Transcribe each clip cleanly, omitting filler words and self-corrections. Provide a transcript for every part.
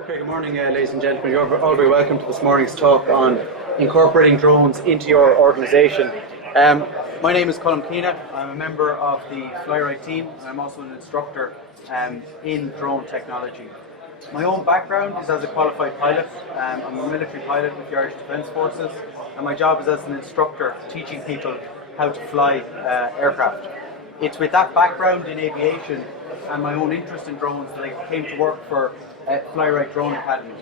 Okay, good morning, ladies and gentlemen. You're all very welcome to this morning's talk on incorporating drones into your organisation. My name is Colm Keena. I'm a member of the FlyRyte team. I'm also an instructor in drone technology. My own background is as a qualified pilot. I'm a military pilot with the Irish Defence Forces, and my job is as an instructor teaching people how to fly aircraft. It's with that background in aviation and my own interest in drones that I came to work for FlyRyte Drone Academy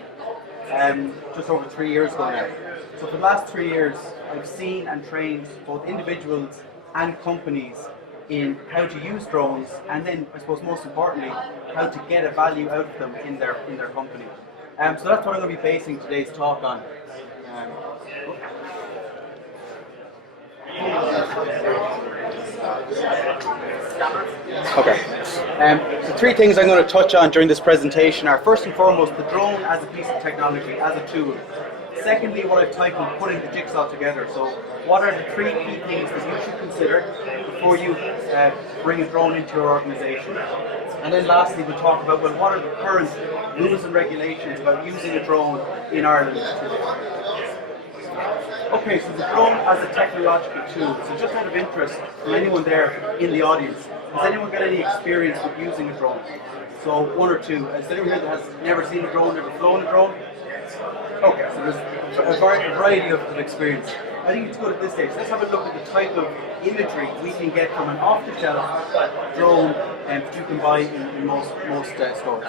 just over 3 years ago now. So for the last 3 years I've seen and trained both individuals and companies in how to use drones, and then I suppose most importantly how to get a value out of them in their company. So that's what I'm going to be basing today's talk on. Okay. The three things I'm going to touch on during this presentation are, first and foremost, the drone as a piece of technology, as a tool. Secondly, what I've titled putting the jigsaw together. So what are the three key things that you should consider before you bring a drone into your organisation? And then lastly, we'll talk about, well, what are the current rules and regulations about using a drone in Ireland today? Okay, so the drone as a technological tool. So just out of interest from anyone there in the audience, has anyone got any experience with using a drone? So one or two. Is there anyone here that has never seen a drone, never flown a drone? Okay, so there's a variety of experience. I think it's good at this stage. Let's have a look at the type of imagery we can get from an off-the-shelf drone that you can buy in most stores.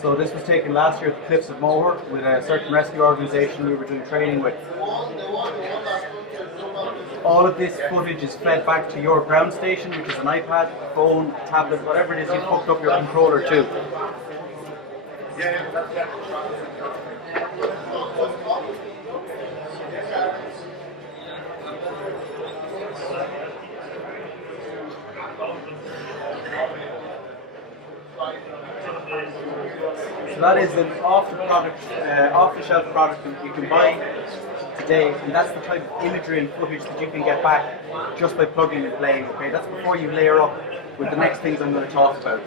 So this was taken last year at the Cliffs of Moher with a certain rescue organisation we were doing training with. All of this footage is fed back to your ground station, which is an iPad, phone, tablet, whatever it is you've hooked up your controller to. So that is an off-the-shelf product that you can buy today, and that's the type of imagery and footage that you can get back just by plugging and playing. Okay, that's before you layer up with the next things I'm going to talk about.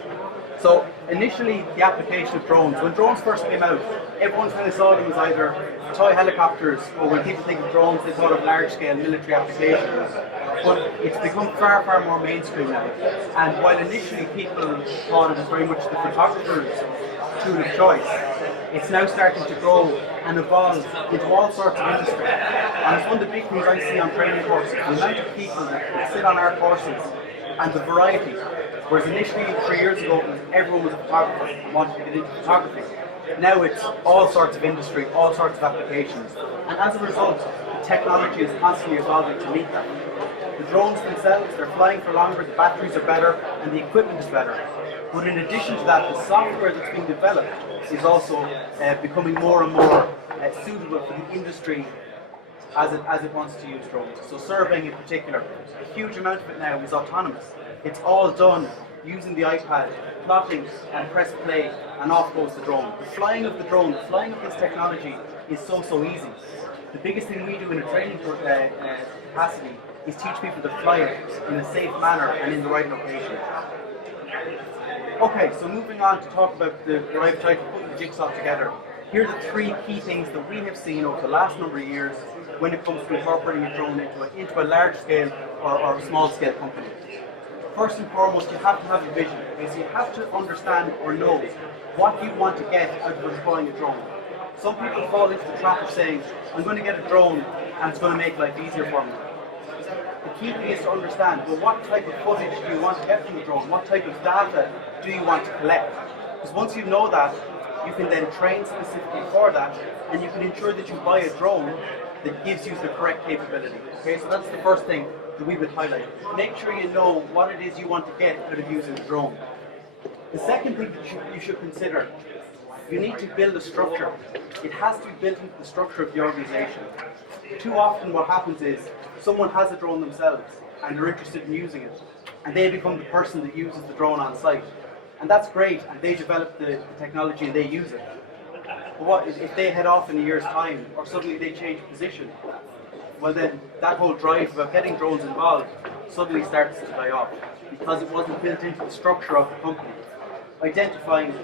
So initially, the application of drones. When drones first came out, everyone kind of saw them as either toy helicopters, or when people think of drones, they thought of large-scale military applications. But it's become far, far more mainstream now. And while initially people thought it was very much the photographer's tool of choice, it's now starting to grow and evolve into all sorts of industry. And it's one of the big things I see on training courses, the amount of people that sit on our courses and the variety. Whereas initially, 3 years ago, everyone was a photographer and wanted to get into photography. Now it's all sorts of industry, all sorts of applications. And as a result, the technology is constantly evolving to meet that. The drones themselves, they're flying for longer, the batteries are better, and the equipment is better. But in addition to that, the software that's being developed is also becoming more and more suitable for the industry as it wants to use drones. So surveying in particular, a huge amount of it now is autonomous. It's all done using the iPad, plotting and press play, and off goes the drone. The flying of the drone, the flying of this technology is so easy. The biggest thing we do in a training capacity is teach people to fly it in a safe manner and in the right location. Okay, so moving on to talk about the right type of putting the jigsaw together. Here are the three key things that we have seen over the last number of years when it comes to incorporating a drone into a large scale or small scale company. First and foremost, you have to have a vision. Okay? So you have to understand or know what you want to get out of deploying a drone. Some people fall into the trap of saying, I'm going to get a drone and it's going to make life easier for me. The key thing is to understand, well, what type of footage do you want to get from the drone? What type of data do you want to collect? Because once you know that, You can then train specifically for that, and you can ensure that you buy a drone that gives you the correct capability. Okay, so that's the first thing that we would highlight. Make sure you know what it is you want to get out of using a drone. The second thing that you should consider, you need to build a structure. It has to be built into the structure of the organization. Too often what happens is someone has a drone themselves and they're interested in using it, and they become the person that uses the drone on site. And that's great, and they develop the technology and they use it. But what if they head off in a year's time, or suddenly they change position? Well then, that whole drive about getting drones involved suddenly starts to die off, because it wasn't built into the structure of the company. Identifying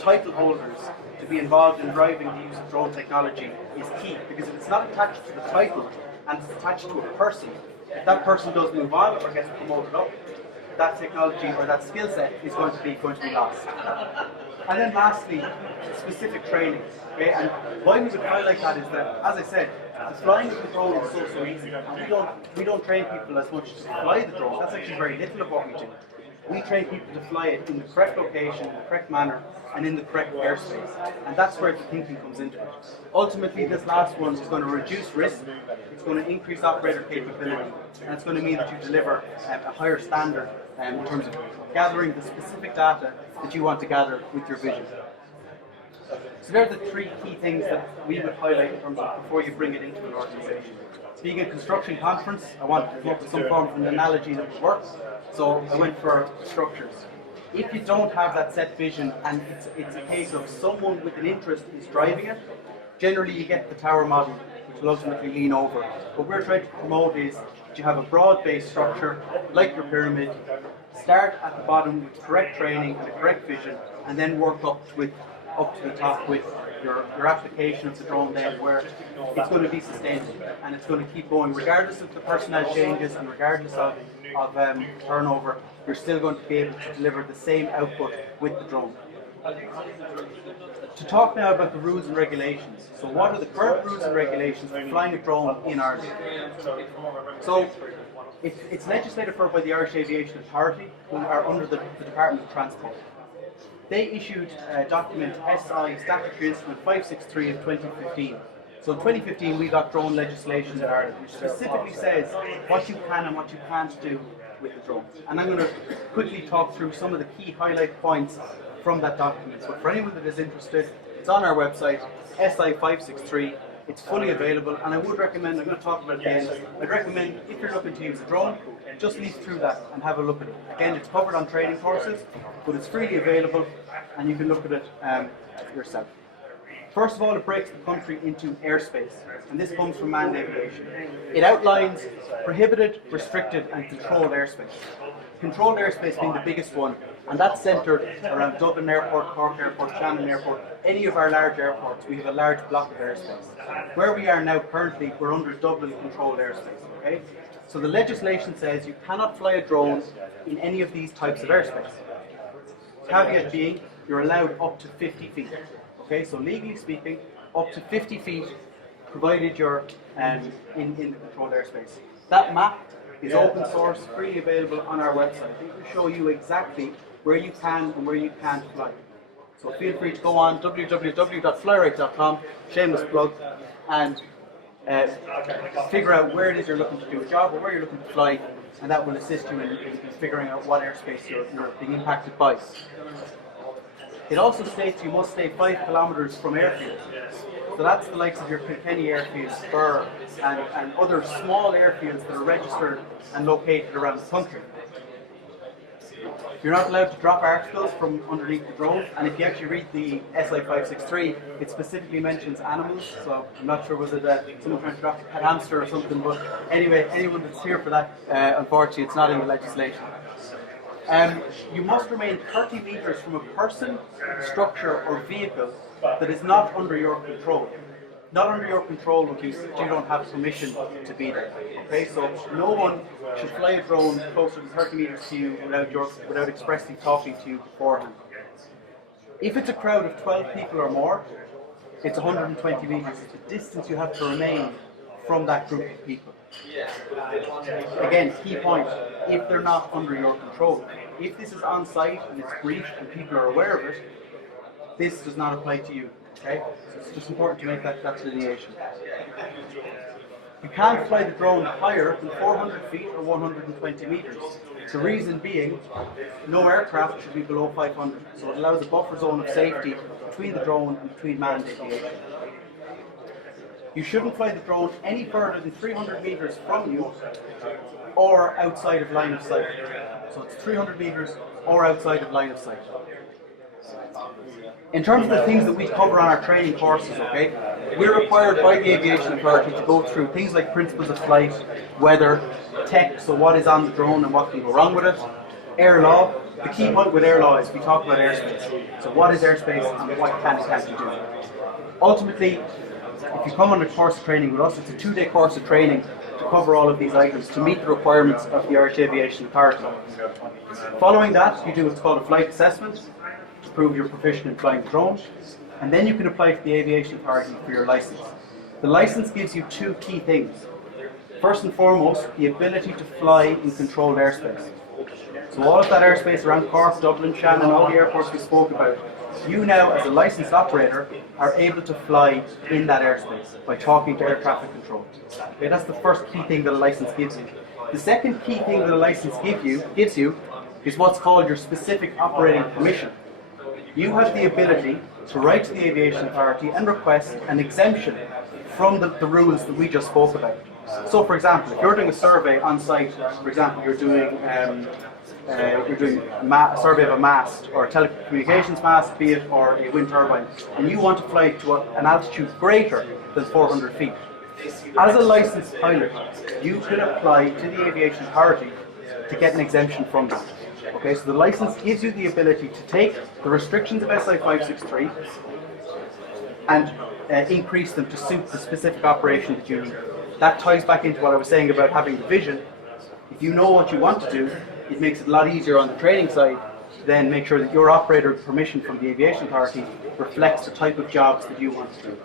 title holders to be involved in driving the use of drone technology is key, because if it's not attached to the title and it's attached to a person, if that person does move on or gets promoted up, that technology or that skill set is going to be lost. And then lastly, specific training. Okay? And why we would highlight that is that, as I said, the flying of the drone is so easy. And we don't train people as much to fly the drone. That's actually very little of what we do. We train people to fly it in the correct location, in the correct manner, and in the correct airspace. And that's where the thinking comes into it. Ultimately, this last one is going to reduce risk, it's going to increase operator capability, and it's going to mean that you deliver a higher standard in terms of gathering the specific data that you want to gather with your vision. So there are the three key things that we would highlight in terms of before you bring it into an organization. Being a construction conference, I wanted to come up with some form of an analogy that would work, so I went for structures. If you don't have that set vision and it's a case of someone with an interest is driving it, generally you get the tower model, which will ultimately lean over. What we're trying to promote is that you have a broad-based structure, like your pyramid, start at the bottom with correct training and a correct vision, and then work up to the top with your application of the drone then, where it's going to be sustainable and it's going to keep going regardless of the personnel changes and regardless of turnover. You're still going to be able to deliver the same output with the drone. To talk now about the rules and regulations. So what are the current rules and regulations for flying a drone in Ireland? So it's legislated for by the Irish Aviation Authority, who are under the Department of Transport. They issued document SI Statutory Instrument 563 of 2015. So in 2015 we got drone legislation in Ireland, which specifically says what you can and what you can't do with the drone. And I'm going to quickly talk through some of the key highlight points from that document. So for anyone that is interested, it's on our website, SI 563. It's fully available, and I would recommend, I'm going to talk about it at the end, I'd recommend if you're looking to use a drone, just leaf through that and have a look at it. Again, it's covered on training courses, but it's freely available and you can look at it yourself. First of all, it breaks the country into airspace, and this comes from manned aviation. It outlines prohibited, restricted and controlled airspace. Controlled airspace being the biggest one, and that's centred around Dublin Airport, Cork Airport, Shannon Airport, any of our large airports. We have a large block of airspace. Where we are now currently, we're under Dublin controlled airspace. Okay? So the legislation says you cannot fly a drone in any of these types of airspace. Caveat being, you're allowed up to 50 feet. Okay, so legally speaking, up to 50 feet, provided you're in the controlled airspace. That map is open source, freely available on our website. It will show you exactly where you can and where you can't fly. So feel free to go on www.flyryte.com, shameless plug, and figure out where it is you're looking to do a job or where you're looking to fly, and that will assist you in figuring out what airspace you're being impacted by. It also states you must stay 5 kilometres from airfields. So that's the likes of your Kilkenny airfields, Burr, and other small airfields that are registered and located around the country. You're not allowed to drop articles from underneath the drone, and if you actually read the SI 563, it specifically mentions animals, so I'm not sure was it someone trying to drop a pet hamster or something, but anyway, anyone that's here for that, unfortunately it's not in the legislation. You must remain 30 metres from a person, structure or vehicle that is not under your control. Not under your control would be you don't have permission to be there. Okay, so no one should fly a drone closer than 30 metres to you without expressly talking to you beforehand. If it's a crowd of 12 people or more, it's 120 metres. It's the distance you have to remain from that group of people. Again, key point, if they're not under your control. If this is on site and it's briefed and people are aware of it, this does not apply to you. Okay? So it's just important to make that delineation. You can't fly the drone higher than 400 feet or 120 meters. The reason being, no aircraft should be below 500, so it allows a buffer zone of safety between the drone and between manned aviation. You shouldn't fly the drone any further than 300 meters from you or outside of line of sight. So it's 300 meters or outside of line of sight. In terms of the things that we cover on our training courses, okay, we're required by the Aviation Authority to go through things like principles of flight, weather, tech, so what is on the drone and what can go wrong with it, air law. The key point with air law is we talk about airspace. So what is airspace and what can and can't you do? Ultimately, if you come on a course of training with us, it's a 2-day course of training to cover all of these items to meet the requirements of the Irish Aviation Authority. Following that, you do what's called a flight assessment to prove you're proficient in flying the drone, and then you can apply to the Aviation Authority for your license. The license gives you 2 key things. First and foremost, the ability to fly in controlled airspace. So all of that airspace around Cork, Dublin, Shannon, all the airports we spoke about, you now as a licensed operator are able to fly in that airspace by talking to air traffic control. Okay, that's the first key thing that a license gives you. The second key thing that a license gives you is what's called your specific operating permission. You have the ability to write to the Aviation Authority and request an exemption from the rules that we just spoke about. So for example, if you're doing a survey on site, for example, you're doing a survey of a mast or a telecommunications mast, be it, or a wind turbine, and you want to fly to an altitude greater than 400 feet. As a licensed pilot, you can apply to the Aviation Authority to get an exemption from that. Okay, so the license gives you the ability to take the restrictions of SI 563 and increase them to suit the specific operation that you need. That ties back into what I was saying about having the vision. If you know what you want to do, it makes it a lot easier on the training side to then make sure that your operator permission from the Aviation Authority reflects the type of jobs that you want to do.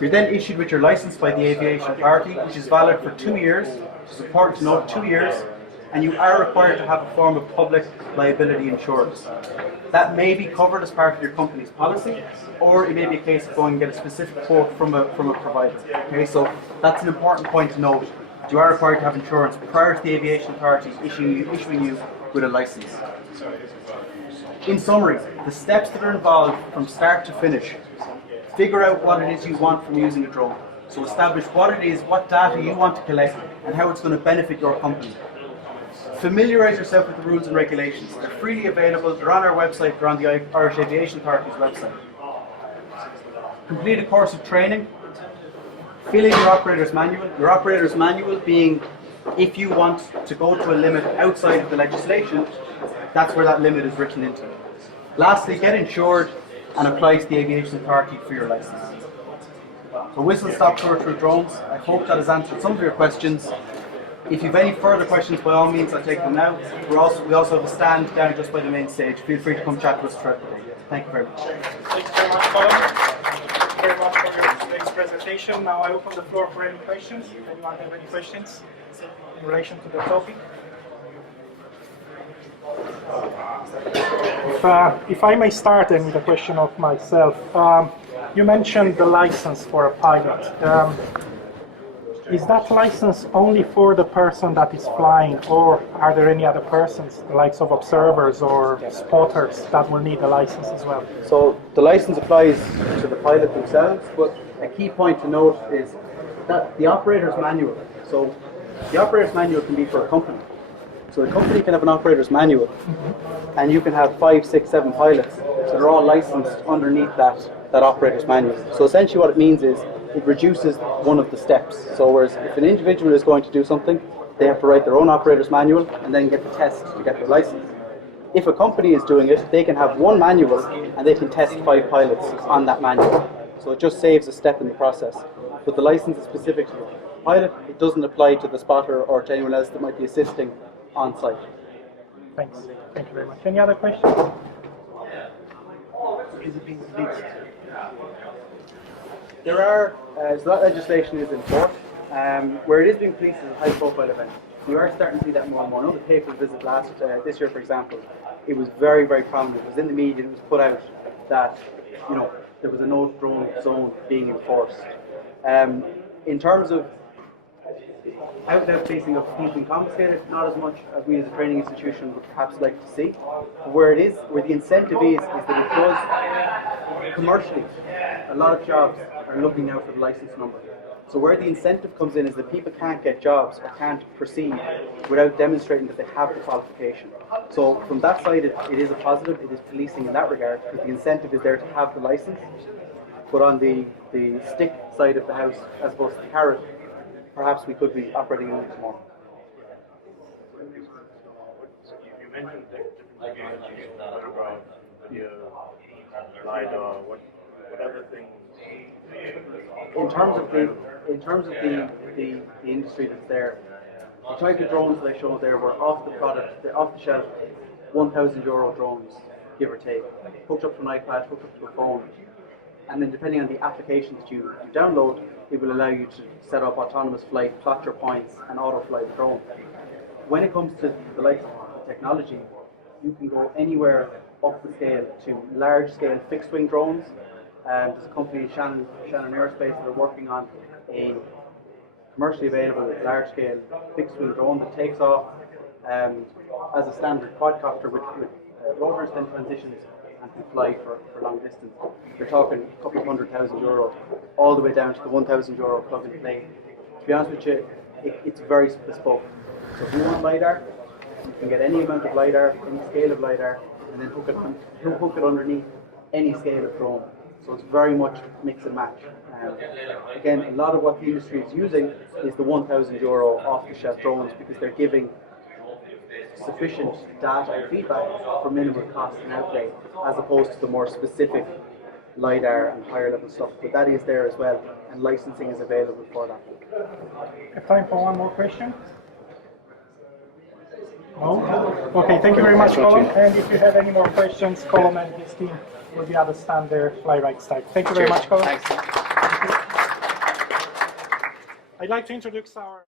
You're then issued with your license by the Aviation Authority, which is valid for 2 years. It's important to note, 2 years, and you are required to have a form of public liability insurance. That may be covered as part of your company's policy, or it may be a case of going and get a specific quote from a provider. Okay, so that's an important point to note. You are required to have insurance prior to the Aviation Authority issuing you with a license. In summary, the steps that are involved from start to finish: figure out what it is you want from using a drone. So establish what it is, what data you want to collect, and how it's going to benefit your company. Familiarise yourself with the rules and regulations. They're freely available. They're on our website. They're on the Irish Aviation Authority's website. Complete a course of training. Fill in your operator's manual. Your operator's manual being, if you want to go to a limit outside of the legislation, that's where that limit is written into. Lastly, get insured and apply to the Aviation Authority for your license. So whistle stop tour through drones. I hope that has answered some of your questions. If you have any further questions, by all means, I'll take them now. We also have a stand down just by the main stage. Feel free to come chat to us throughout the day. Thank you very much. Thank you very much, Colm. Thank you very much for your today's presentation. Now I open the floor for any questions. Anyone have any questions in relation to the topic? If I may start then with a question of myself. You mentioned the license for a pilot. Is that license only for the person that is flying, or are there any other persons, the likes of observers or spotters, that will need a license as well? So the license applies to the pilot themselves, but a key point to note is that the operator's manual. So the operator's manual can be for a company. So a company can have an operator's manual, and you can have 5, 6, 7 pilots that are all licensed underneath that operator's manual. So essentially what it means is it reduces one of the steps. So whereas if an individual is going to do something, they have to write their own operator's manual and then get the test to get their license. If a company is doing it, they can have one manual and they can test 5 pilots on that manual. So it just saves a step in the process. But the license is specific to the pilot. It doesn't apply to the spotter or to anyone else that might be assisting on site. Thanks. Thank you very much. Any other questions? There are, so that legislation is in force. Where it is being policed is a high profile event. We are starting to see that more and more. I know the papers visit this year, for example, it was very, very prominent. It was in the media, it was put out that, you know, there was a no drone zone being enforced. In terms of out-and-out policing of who's been confiscated, not as much as we as a training institution would perhaps like to see. But where the incentive is that it does, commercially, a lot of jobs are looking now for the license number. So where the incentive comes in is that people can't get jobs or can't proceed without demonstrating that they have the qualification. So from that side, it is a positive, it is policing in that regard, because the incentive is there to have the license. But on the stick side of the house, as opposed to the carrot, perhaps we could be operating a little bit more. You mentioned different technologies, photograph, video, LiDAR, what other things? In terms of the industry that's there, the type of drones that I showed there were off the shelf, €1,000 drones, give or take, hooked up to an iPad, hooked up to a phone, and then depending on the application that you download, it will allow you to set up autonomous flight, plot your points, and auto fly the drone. When it comes to the likes of the technology, you can go anywhere up the scale to large-scale fixed-wing drones. There's a company, Shannon Aerospace, that are working on a commercially available large-scale fixed-wing drone that takes off as a standard quadcopter with rotors, then transitions and can fly for long distance. They're talking a couple of €100,000 all the way down to the €1,000 plug-and play. To be honest with you, it's very bespoke. So if you want LiDAR, you can get any amount of LiDAR, any scale of LiDAR, and then hook it underneath any scale of drone. So it's very much mix and match. Again, a lot of what the industry is using is the €1,000 off-the-shelf drones because they're giving sufficient data and feedback for minimal cost and outlay, as opposed to the more specific LiDAR and higher level stuff. But that is there as well, and licensing is available for that. Have time for one more question? No? Okay, thank you very much, Colm. And if you have any more questions, Colm and his team will be at the stand there, FlyRyte side. Thank you very much, Colm. Thanks. I'd like to introduce our